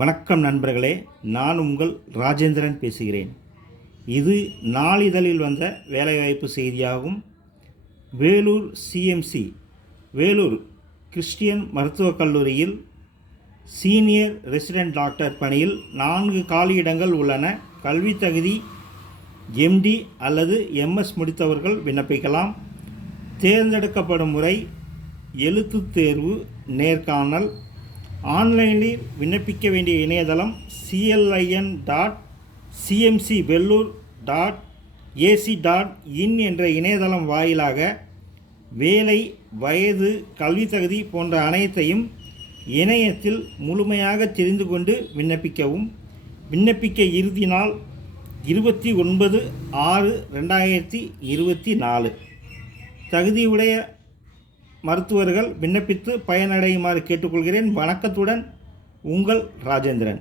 வணக்கம் நண்பர்களே, நான் உங்கள் ராஜேந்திரன் பேசுகிறேன். இது நாளிதழில் வந்த வேலைவாய்ப்பு செய்தியாகும். வேலூர் சிஎம்சி வேலூர் கிறிஸ்டியன் மருத்துவக் கல்லூரியில் சீனியர் ரெசிடென்ட் டாக்டர் பணியில் 4 காலியிடங்கள் உள்ளன. கல்வி தகுதி எம்டி அல்லது எம்எஸ் முடித்தவர்கள் விண்ணப்பிக்கலாம். தேர்ந்தெடுக்கப்படும் முறை எழுத்துத் தேர்வு, நேர்காணல். ஆன்லைனில் விண்ணப்பிக்க வேண்டிய இணையதளம் clin.cmcvellore.ac.in என்ற இணையதளம் வாயிலாக வேலை, வயது, கல்வி தகுதி போன்ற அனைத்தையும் இணையத்தில் முழுமையாக தெரிந்து கொண்டு விண்ணப்பிக்கவும். விண்ணப்பிக்க இறுதி நாள் 29/6/2024. தகுதியுடைய மருத்துவர்கள் விண்ணப்பித்து பயனடையுமாறு கேட்டுக்கொள்கிறேன். வணக்கத்துடன் உங்கள் ராஜேந்திரன்.